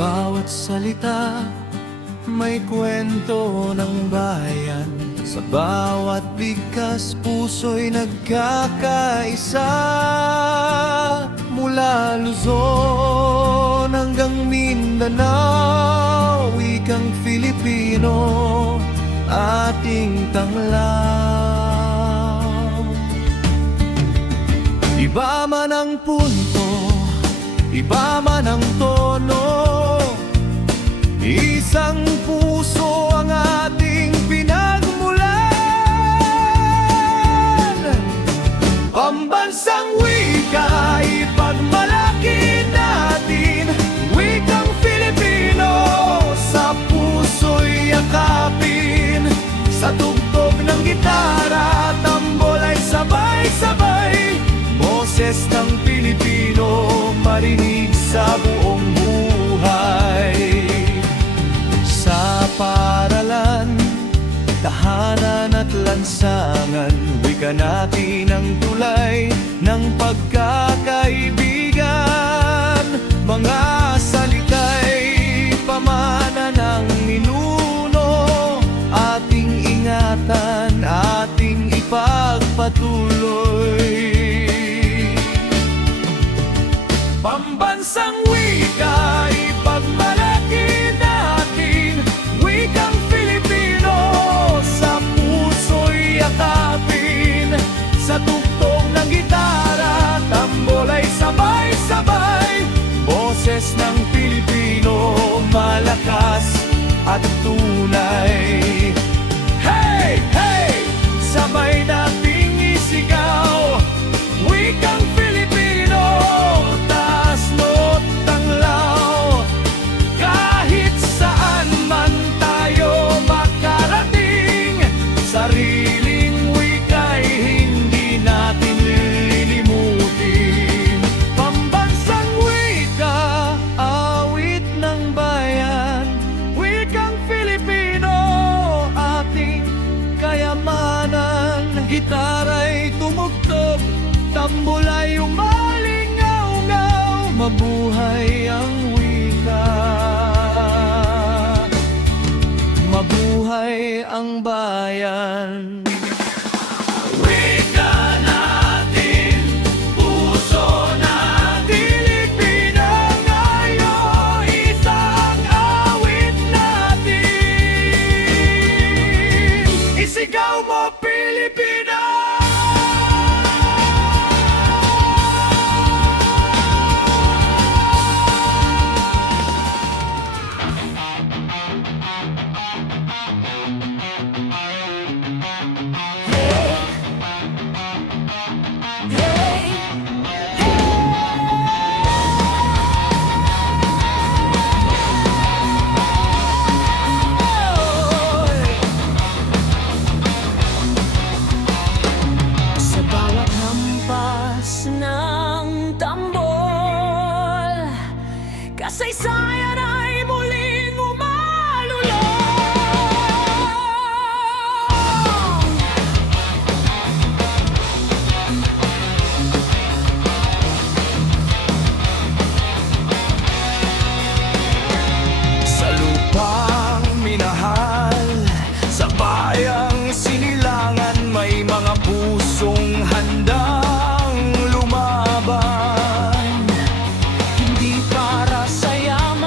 bawat salita may kwento ng bayan. Sa bawat bigkas puso'y nagkakaisa. Mula Luzon hanggang Mindanao, wikang Filipino ating tanglaw. Iba man ang punto, iba man ang tono, isang puso ang ating pinagmulan. Pambansang wika, ipagmalaki natin, wikang Filipino, sa puso'y yakapin. Sa tugtog ng gitara, tambol ay sabay-sabay, boses ng Pilipino marinig sa buong buhay. Sa paaralan, tahanan at lansangan, wika natin ang tulay ng pagkakaibigan. Mga salita'y pamana ng ninuno, ating ingatan, ating ipagpatuloy. Pambansang wika, ipagmalaki natin, wikang Filipino, sa puso'y yakapin. Sa tugtog ng gitara, tambol ay sabay-sabay, boses ng Pilipino malakas at tunay. Hey! Hey! Sabay nating isigaw, wikang Filipino, taas no't tanglaw. Kahit saan man tayo makarating, sariling wika'y hindi natin lilimutin. Pambansang wika, awit ng bayan, wikang Filipino, ating kayamanan. Gitara'y tumugtog, tambol ay umalingaw-ngaw, mabuhay ang wika, mabuhay ang bayan. Wika natin, puso natin, Pilipino ngayo, isang awit natin. Isigaw mo, Pilipino! Sa bawat hampas ng tambol, kasaysayan ay muling umalulong. Sa lupang minahal, sa bayang sinilangan, may mga pusong handang lumaban. Hindi para sa yaman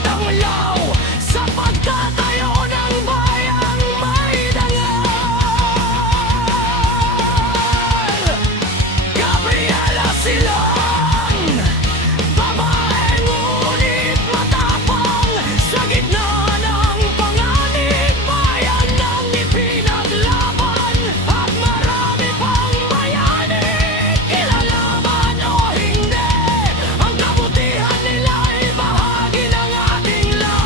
tanglaw sa pagtatayo ng bayang may dangal. Gabriela Silang, babae ngunit matapang, sa gitna ng panganib bayan ng ipinaglaban. At marami pang bayani, kilala man o hindi, ang kabutihan nila'y bahagi ng ating laban.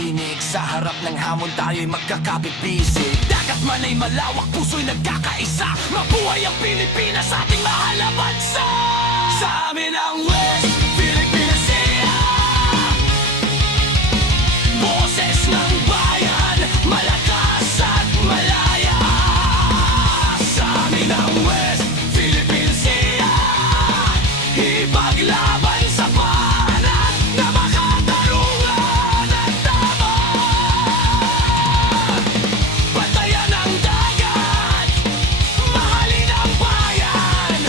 nananahimik Sa harap ng hamon tayo'y magkakapit-bisig Dagat man ay malawak, puso'y nagkakaisa Mabuhay ang Pilipinas, ating mahal na bansa Sa amin ang West Philippine Sea Boses ng bayan, malakas at malaya Sa amin ang West Philippine Sea Ipaglaban sa banat na makatarungan at tama Bantayan ang dagat, mahalin ang bayan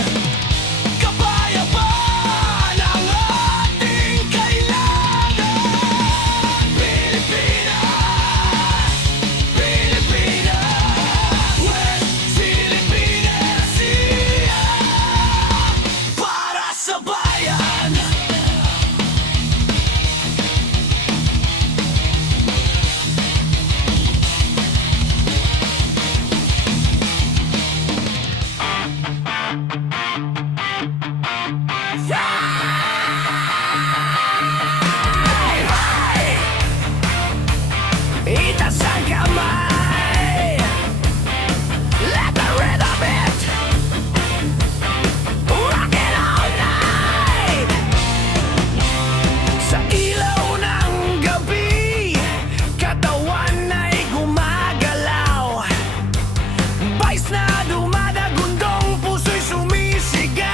Kapayapaan ang ating kailangan Pilipinas, Pilipinas West Philippine Sea Para sa bayan Itaas ang kamay Let the rhythm hit Rock it all night Sa ilaw ng gabi Katawan ay gumagalaw Vice na dumadagundong Puso'y sumisigaw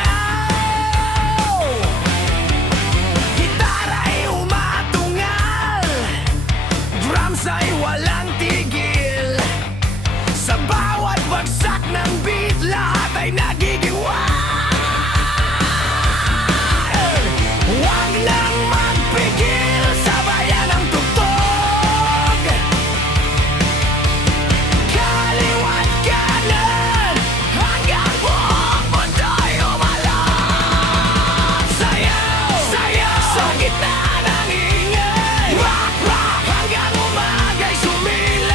Gitara ay umatungal Drums ay walang tigil Sa bawat bagsak ng beat Lahat ay nagigiwan Huwag nang magpigil Sabayan ang tugtog Kaliwa't kanan Hanggang buong mundo'y umalap Sayaw, sayaw Sa gitna ng ingay Rock, rock Hanggang umaga'y sumilap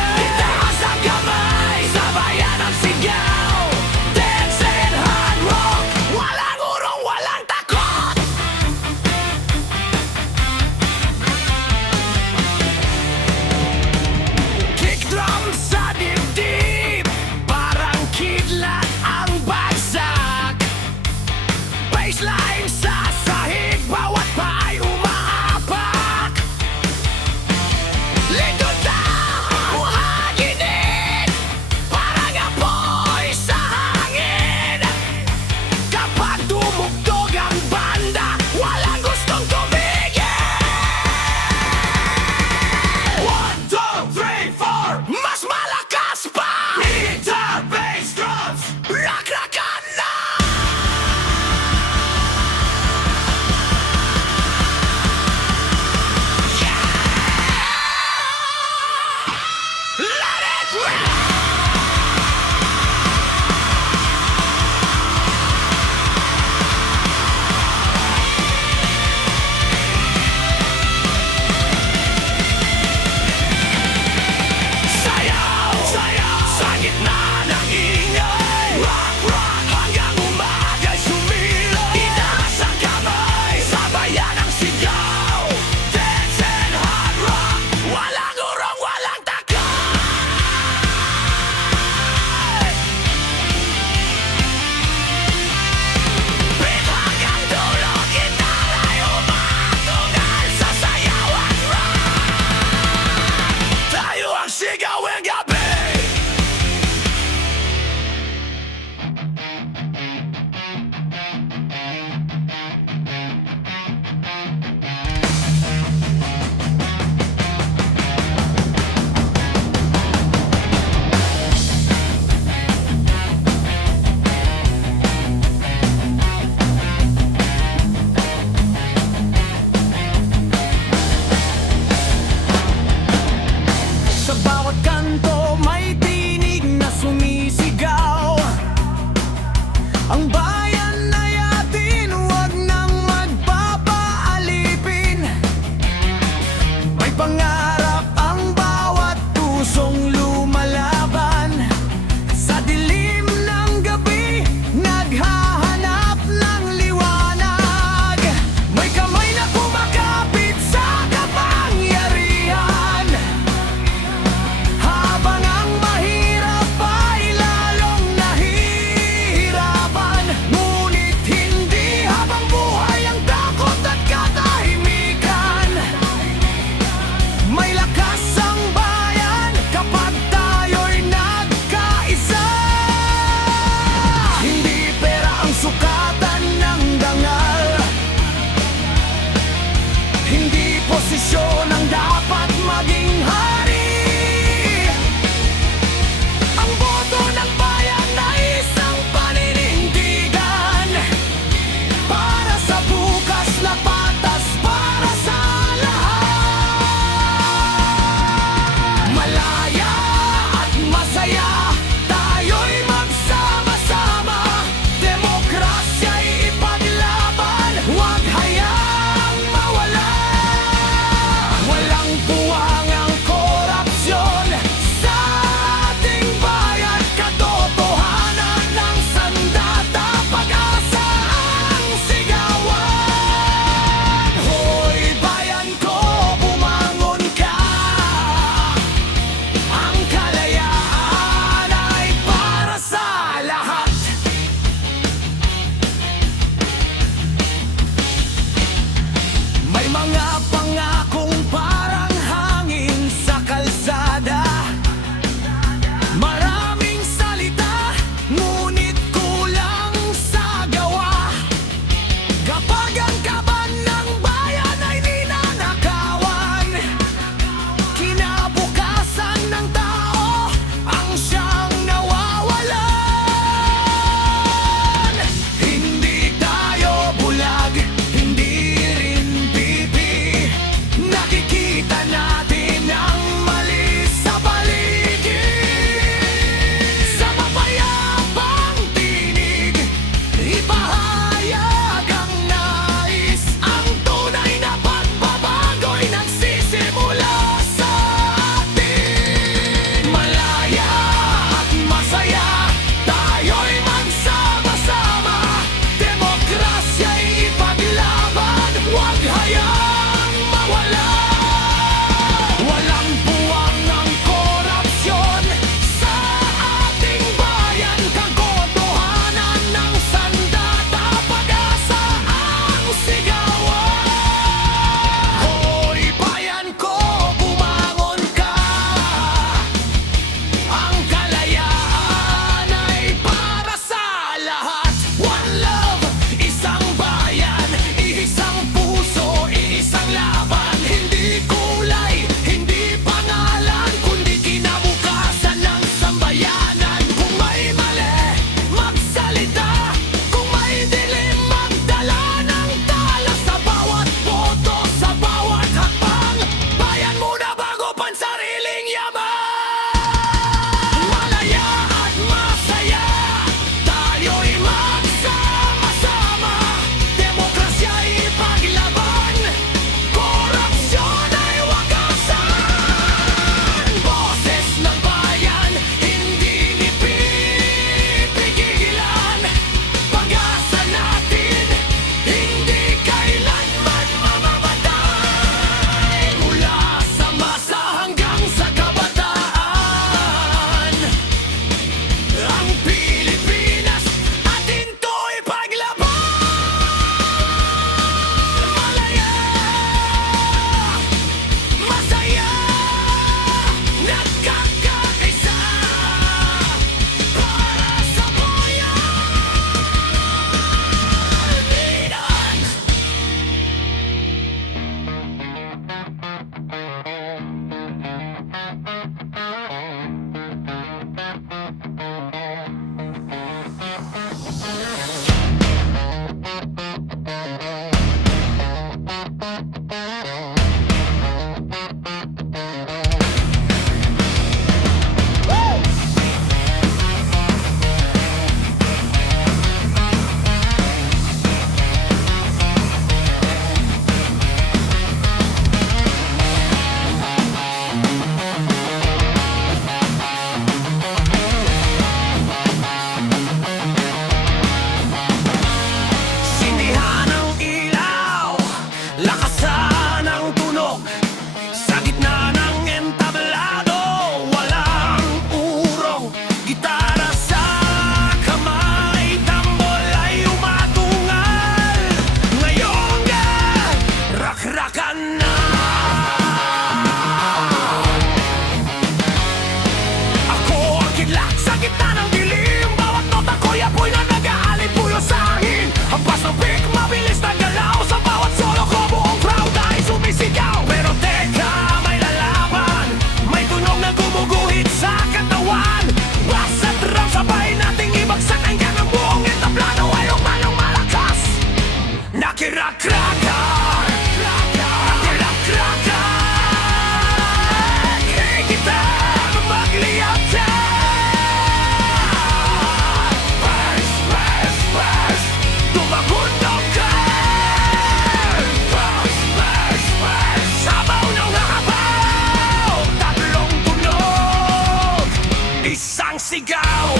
sigaw,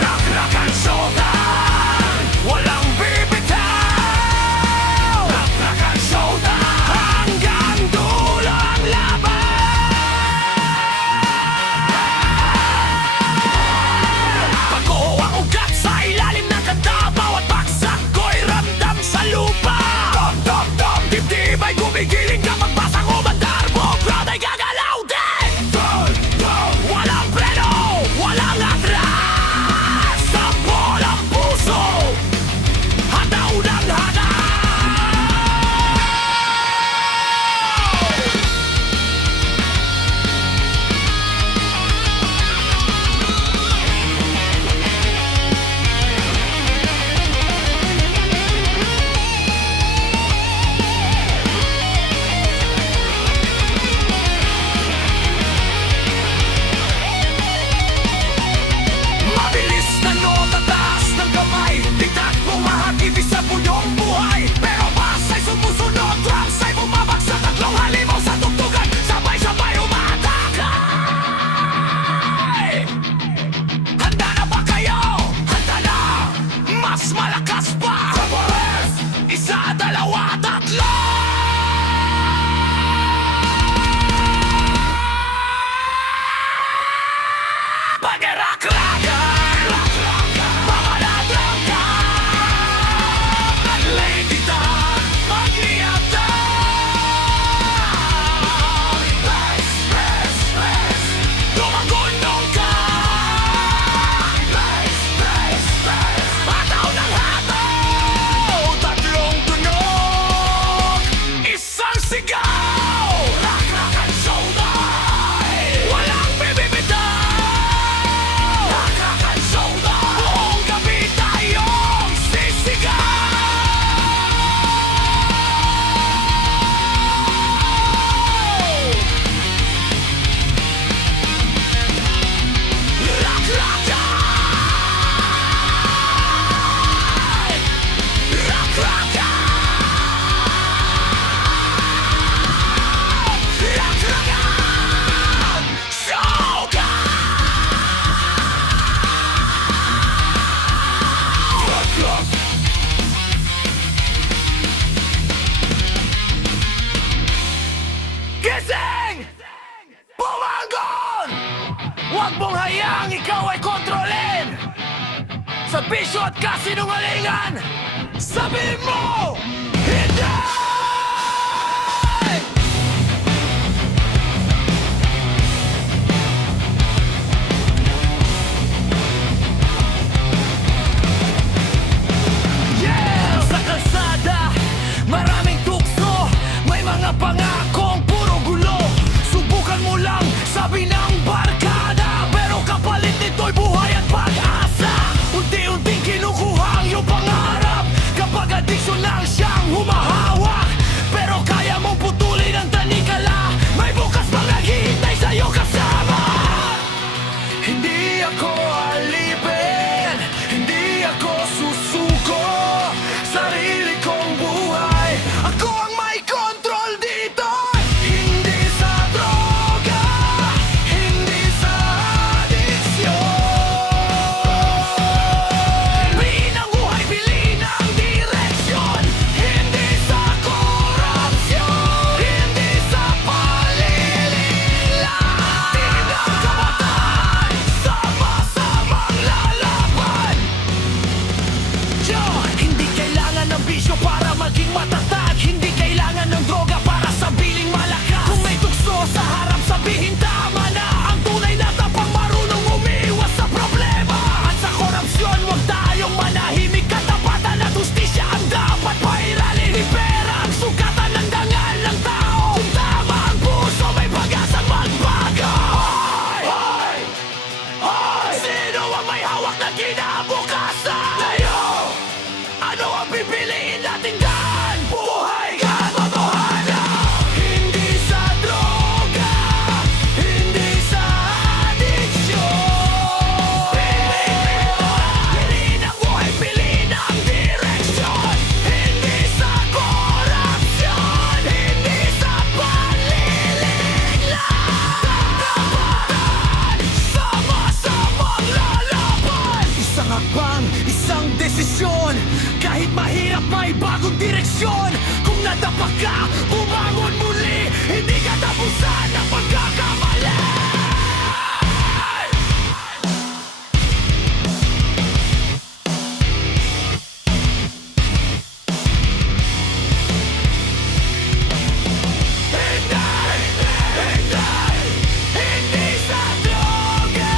rock ang showdown, walang bibitaw. Rock ang showdown, hanggang dulo ang laban. Pag-uho ang ugat sa ilalim ng kanta, bawat baksak ko'y ramdam sa lupa. Dom, dom, dibdib ay gumigiling kapag basang umandar, buong crowd ay gagalaw din. Walang preno, walang atras, takbo ng puso, hataw ng hataw. Mabilis na nota, taas ng kamay, diktat mo mahagib sa buong buhay. Pero bass ay sumusunod, drums ay bumabagsak, tatlong halimaw sa tugtugan, sabay-sabay umaatake. Handa na ba kayo? Handa na! Mas malakas pa! Isa, dalawa, tatlo! Pag-erak-rakan, mga ladrangkan, atletita, magliyabdan. Press, lumagundong ka. Hataw ng hataw, tatlong tunog, isang sigaw. Rock ang showdown, walang bibibitaw. Rock ang showdown, buong gabi tayong sisigaw. Gising! Bumangon! Huwag mong hayaang ikaw ay kontrolin! Sa bisyo at kasinungalingan, sabihin mo, hindi! Yeah! Sa kalsada, maraming tukso, may mga pangakong puro gulo. Subukan mo lang, sabi ng barkada, pero kapalit nito'y buhay at pag-asa. Unti-unting kinukuha ang iyong pangarap, kapag addiction lang siyang humahawak. nadapa ka, bumangon muli. Hindi ka tapusan ng pagkakamali. Hindi sa droga.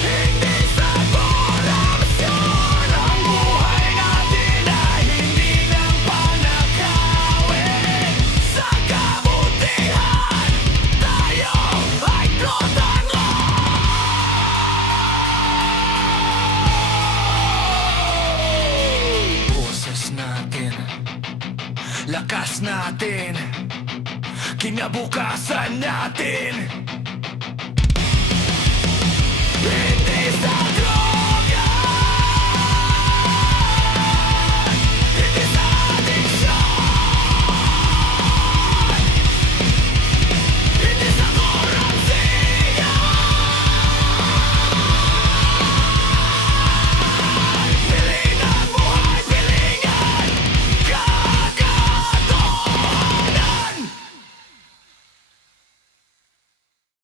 Hindi sa korupsyon. Ang buhay natin ay hindi ng panakawin. Sa kabutihan, tayo ay protagon. Boses natin, lakas natin, kinabukasan natin.